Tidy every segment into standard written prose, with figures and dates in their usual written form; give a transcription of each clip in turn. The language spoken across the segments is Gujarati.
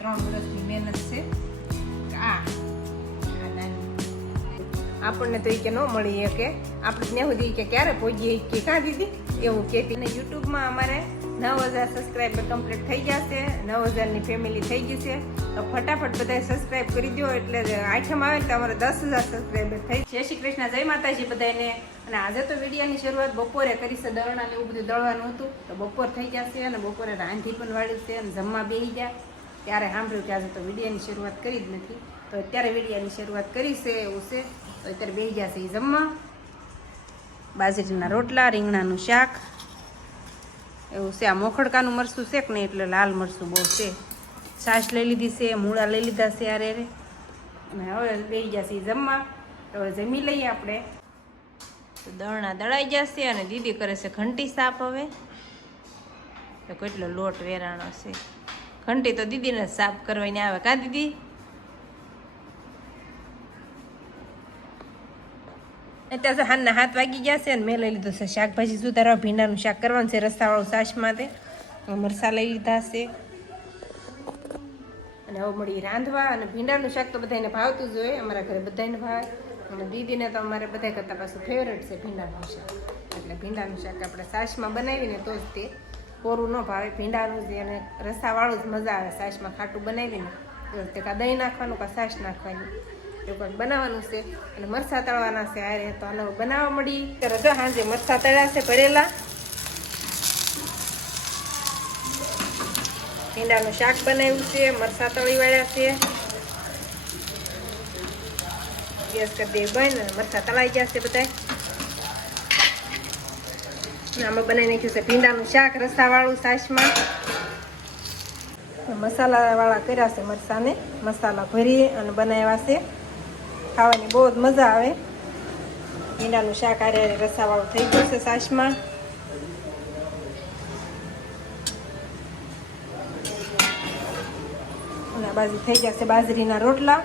3 વર્ષની મહેનત છે આપણને તો એ કે ન મળી કે આપણે ત્યાં સુધી કે ક્યારે પહોંચીએ કે કાં દીધી એવું કહેતી. અને યુટ્યુબમાં અમારે 9,000 સબસ્ક્રાઈબર કમ્પ્લીટ થઈ ગયા છે, 9,000ની ફેમિલી થઈ ગઈ છે. તો ફટાફટ બધાએ સબસ્ક્રાઈબ કરી દો એટલે આઠમ આવે તો અમારે 10,000 સબસ્ક્રાઈબર થઈ. જય શ્રી કૃષ્ણ, જય માતાજી બધાને. અને આજે તો વિડીયોની શરૂઆત બપોરે કરી છે. દળણાને એવું બધું દળવાનું હતું તો બપોર થઈ જશે અને બપોરે રાંધી પણ વાળ્યું છે અને જમવા બેસી ગયા ત્યારે સાંભળ્યું કે આજે તો વિડીયોની શરૂઆત કરી જ નથી. તો અત્યારે વિડીયોની શરૂઆત કરી છે એવું છે. તો અત્યારે બેસી ગયા છે એ જમવા. બાજરીના રોટલા, રીંગણાનું શાક એવું છે. આ મોખડકાનું મરચું છે કે નહીં એટલે લાલ મરચું બહુ છે. છાશ લઈ લીધી છે, મૂળા લઈ લીધા છે આરે અને હવે બેસી ગયા છે જમવા. તો હવે જમી લઈએ આપણે. તો દળણા દળાઈ જશે અને દીદી કરે છે ઘંટી સાફ. હવે તો કેટલો લોટ વેરાણો છે. ઘંટી તો દીદીને સાફ કરવાની આવે કા દીદી? અત્યારે હાલના 7 વાગી ગયા છે અને મેં લઈ લીધું છે શાકભાજી સુધારવા. ભીંડાનું શાક કરવાનું છે રસાવાળું છાશમાં. તે મરચાં લઈ લીધા છે અને હવે મળી રાંધવા. અને ભીંડાનું શાક તો બધાને ભાવતું જ હોય, અમારા ઘરે બધાને ભાવે. અને દીદીને તો અમારે બધા કરતાં પાછું ફેવરેટ છે ભીંડાનું શાક. એટલે ભીંડાનું શાક આપણે છાશમાં બનાવીને તો જ તે કોરું ન ભાવે. ભીંડાનું જ અને રસાવાળું જ મજા આવે. છાશમાં ખાટું બનાવીને તો તે કાં દહીં નાખવાનું કાં છાશ નાખવાની એવું કંઈક બનાવવાનું છે. અને મરચાં તળવાના છે આરે. તો આનો બનાવવા મળી ત્યારે જો સાંજે મરચાં તળ્યા છે ભરેલા. ભીંડાનું શાક બનાવ્યું છે, મરચાં તળી વાળ્યા છે. ગેસ કરી દે બંધ અને મરચાં તળાઈ ગયા છે બધા. આમાં બનાવી નાખ્યું છે ભીંડાનું શાક રસાવાળું છાશમાં. મસાલાવાળા કર્યા છે મરચાંને, મસાલા ભરી અને બનાવ્યા છે. ખાવાની બહુ જ મજા આવે. ભીંડાનું શાક આરે રસાવાળું થઈ ગયું છે છાશમાં. અને આ બાજુ થઈ જશે બાજરીના રોટલા.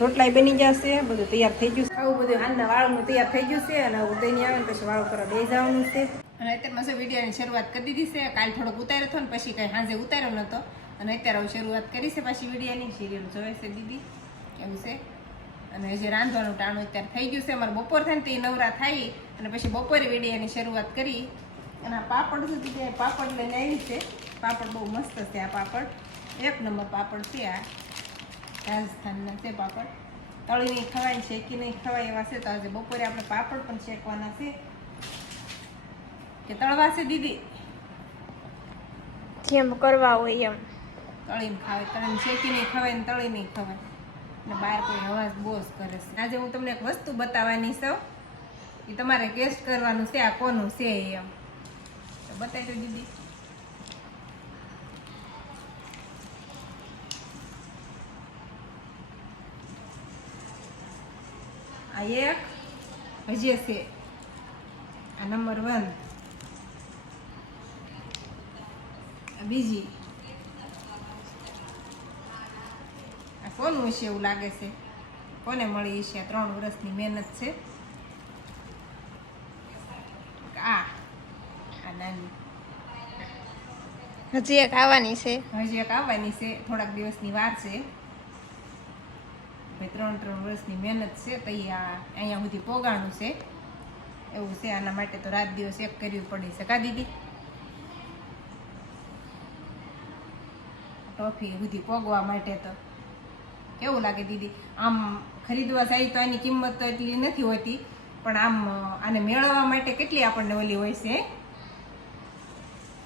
રોટલા બની જશે, બધું તૈયાર થઈ ગયું છે. આવું બધું હાલના વાળનું તૈયાર થઈ ગયું છે અને ઉદયની આવે ને પછી વાળું કરવા બેસી જવાનું છે. અને અત્યારે મેં વિડીયોની શરૂઆત કરી દીધી છે. કાલ થોડોક ઉતાર્યો હતો ને પછી કંઈ સાંજે ઉતાર્યો નહોતો અને અત્યારે હું શરૂઆત કરી છે પાછી વિડીયોની. સિરિયલ જોવે છે દીદી એવું છે. અને હજી રાંધવાનું ટાણું અત્યારે થઈ ગયું છે. અમારે બપોર થાય ને તે નવરા થાય અને પછી બપોરે વિડીયોની શરૂઆત કરી. અને આ પાપડ સુધી પાપડ લઈને આવી છે. પાપડ બહુ મસ્ત છે. આ પાપડ 1 નંબર પાપડ છે. આ રાજસ્થાનના છે પાપડ. તળીને ખવાય, શેકીને ખવાય એવા છે. તો આજે બપોરે આપણે પાપડ પણ શેકવાના છે કે તળવા છે દીદી? જેમ કરવા હોય એમ. તળીને ખાવાય, તળીને શેકીને ખવાય ને તળીને ખવાય. અને બહાર કોઈ અવાજ બોસ કરે છે. આજે હું તમને એક વસ્તુ બતાવવાની છું. એ તમારે ટેસ્ટ કરવાનું છે આ કોનું છે એમ. તો બતાવી દો દીદી. આ એક હજી છે. આ નંબર 1. આ બીજી. આ કોનું છે એવું લાગે છે? કોને મળી છે? 3 વર્ષની મહેનત છે. આ નાની હજી એક આવવાની છે. હજી એક આવવાની છે. થોડાક દિવસની વાર છે. 3 વર્ષની મહેનત છે. તો અહીંયા સુધી પોગાણું છે એવું છે. આના માટે તો રાત દિવસ એક કરવી પડી છે કા દીદી? ટોફી સુધી પોગવા માટે તો કેવું લાગે દીદી? આમ ખરીદવા જાય તો આની કિંમત તો એટલી નથી હોતી, પણ આમ આને મેળવવા માટે કેટલી આપણને ઓલી હોય છે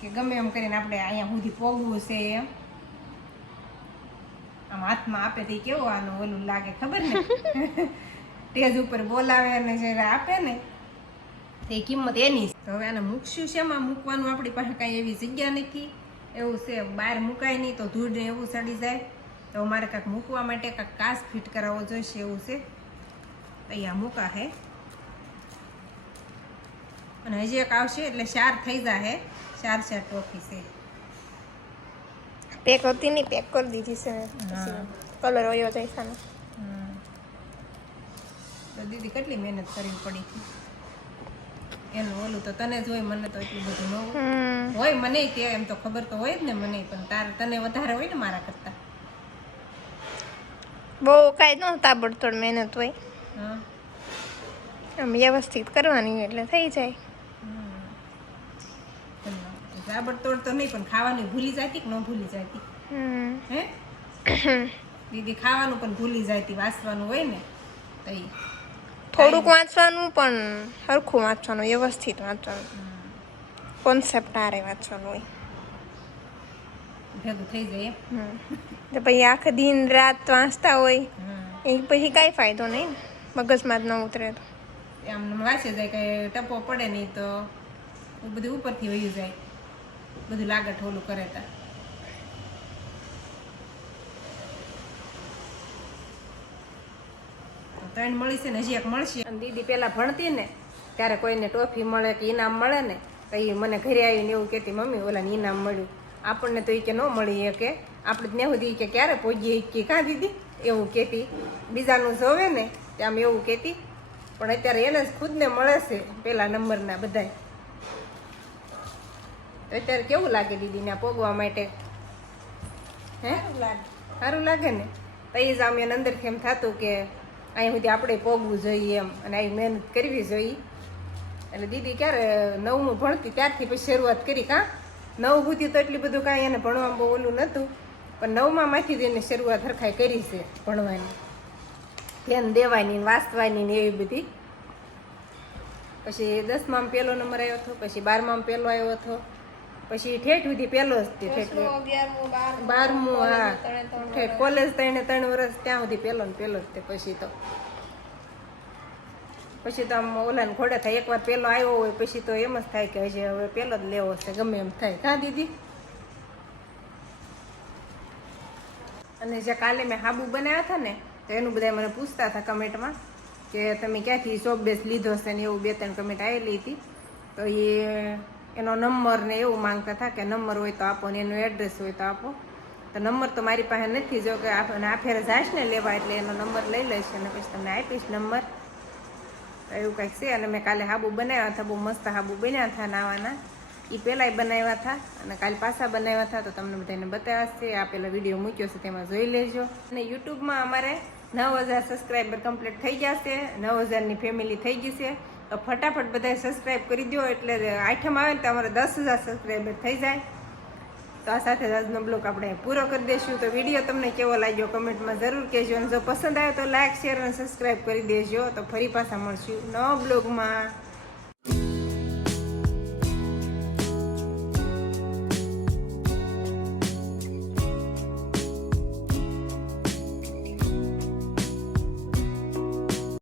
કે ગમે એમ કરીને આપણે અહીંયા સુધી પોગવું છે એમ. આમ હાથમાં આપે તો કેવું આનું ઓલું લાગે ખબર ને? ટેજ ઉપર બોલાવે અને જયારે આપે ને તે કિંમત એની. તો હવે આને મૂકશું શેમાં મૂકવાનું? આપણી પાસે કાંઈ એવી જગ્યા નથી એવું છે. બહાર મુકાય નહીં તો ધૂળ ને એવું સડી જાય. તો મારે કાંઈક મૂકવા માટે કાંઈક કાચ ફિટ કરાવવો જોઈશે એવું છે. તો અહીંયા મૂકાશે અને હજી એક આવશે એટલે 4 થઈ જાય. 4 ટોફી છે. પેક હતી નહીં, પેક કરી દીધી છે. કલર વયો જાય છે. તો દીદી કેટલી મહેનત કરવી પડી હતી. એનું ઓલું તો તને જ હોય, મને તો એટલું બધું ન હોય. હોય મને કે એમ તો ખબર તો હોય જ ને મને, પણ તને વધારે હોય ને મારા કરતા. બહુ કાંઈ ન તાબડતોડ મહેનત હોય, હા આમ વ્યવસ્થિત કરવાની એટલે થઈ જાય. તાબડતોડ તો નહીં, પણ ખાવાનું ભૂલી જતી કે ન ભૂલી જતી? હે દીદી ખાવાનું પણ ભૂલી જતી, વાંચવાનું હોય ને તો ઈ થોડુંક વાંચવાનું પણ સરખું વાંચવાનું, વ્યવસ્થિત વાંચવાનું, કોન્સેપ્ટ આરે વાંચવાનું હોય. ભેગું થઈ જાય તો પછી આખા દિન રાત વાંચતા હોય એમ. એ પછી કાંઈ ફાયદો નહીં ને, મગજમાં જ ન ઉતરે તો. એમ વાંચે જાય, કઈ ટપો પડે નહીં તો બધું ઉપરથી વયું જાય, બધું લાગટ ઓલું કરે તા. ત્રણ મળી છે ને, હજી એક મળશે. અને દીદી પેલા ભણતી ને ત્યારે કોઈને ટોફી મળે કે ઇનામ મળે ને તો એ મને ઘરે આવીને એવું કહેતી, મમ્મી ઓલાને ઇનામ મળ્યું. આપણને તો એ કે ન મળી એ કે આપણે ત્યાં સુધી કે ક્યારે પહોંચીએ કે કાં દીદી એવું કહેતી. બીજાનું જોવે ને આમ એવું કહેતી, પણ અત્યારે એને જ ખુદને મળે છે પેલા નંબરના બધાય. અત્યારે કેવું લાગે દીદીને પોગવા માટે? હે સારું લાગે ને? તો એ જ આમ એને અંદરથી એમ થતું કે અહીં સુધી આપણે પોગવું જોઈએ એમ, અને અહીં મહેનત કરવી જોઈએ. એટલે દીદી ક્યારે 9મું ભણતી ત્યારથી પછી શરૂઆત કરી. કાં 9 સુધી તો એટલું બધું કાંઈ એને ભણવામાં બહુ ઓલું નહોતું, પણ 9માંથી જ એને શરૂઆત હરખાઈ કરી છે ભણવાની, ધ્યાન દેવાની, વાંચવાની ને એવી બધી. પછી 10માં પહેલો નંબર આવ્યો હતો, પછી 12માં પહેલો આવ્યો હતો, પછી ઠેઠ સુધી પહેલો જ તે, ઠેઠ 12મું. હા ઠેઠ કોલેજ 3 વર્ષ ત્યાં સુધી પહેલો ને પહેલો જ તે. પછી તો આમ ઓલાને ઘોડે થાય, એકવાર પહેલો આવ્યો હોય પછી તો એમ જ થાય કે હજી હવે પહેલો જ લેવો છે, ગમે એમ થાય. કાં દીદી? અને જે કાલે મેં હાબુ બનાવ્યા હતા ને તો એનું બધા મને પૂછતા હતા કમેન્ટમાં કે તમે ક્યાંથી શોપ બેસ લીધો છે ને એવું 2-3 કમેન્ટ આવેલી હતી. તો એનો નંબર ને એવું માંગતા હતા કે નંબર હોય તો આપો ને એનું એડ્રેસ હોય તો આપો. તો નંબર તો મારી પાસે નથી, જો કે આ ફેરે જાશ ને લેવા એટલે એનો નંબર લઈ લઈશ અને પછી તમને આપીશ નંબર. એવું કંઈક છે. અને મેં કાલે હાબુ બનાવ્યા હતા, બહુ મસ્ત હાબુ બન્યા હતા નાવાના. એ પહેલાંય બનાવ્યા હતા અને કાલે પાછા બનાવ્યા હતા, તો તમને બધાને બતાવ્યા છે. આ પહેલાં વિડીયો મૂક્યો છે તેમાં જોઈ લેજો. અને યુટ્યુબમાં અમારે 9000 સબસ્ક્રાઈબર કમ્પ્લીટ થઈ ગયા છે, 9000ની ફેમિલી થઈ ગઈ છે. તો ફટાફટ બધાએ સબસ્ક્રાઈબ કરી દો, એટલે 8મ આવે ને તો અમારે 10,000 સબસ્ક્રાઈબર થઈ જાય. તો આ સાથે આજનો બ્લોગ આપણે પૂરો કરી દઈશું. તો વિડીયો તમને કેવો લાગ્યો કમેન્ટમાં જરૂર કહેજો, અને જો પસંદ આવે તો લાઈક, શેર અને સબસ્ક્રાઈબ કરી દેજો. તો ફરી પાછા મળશું નવા બ્લોગમાં.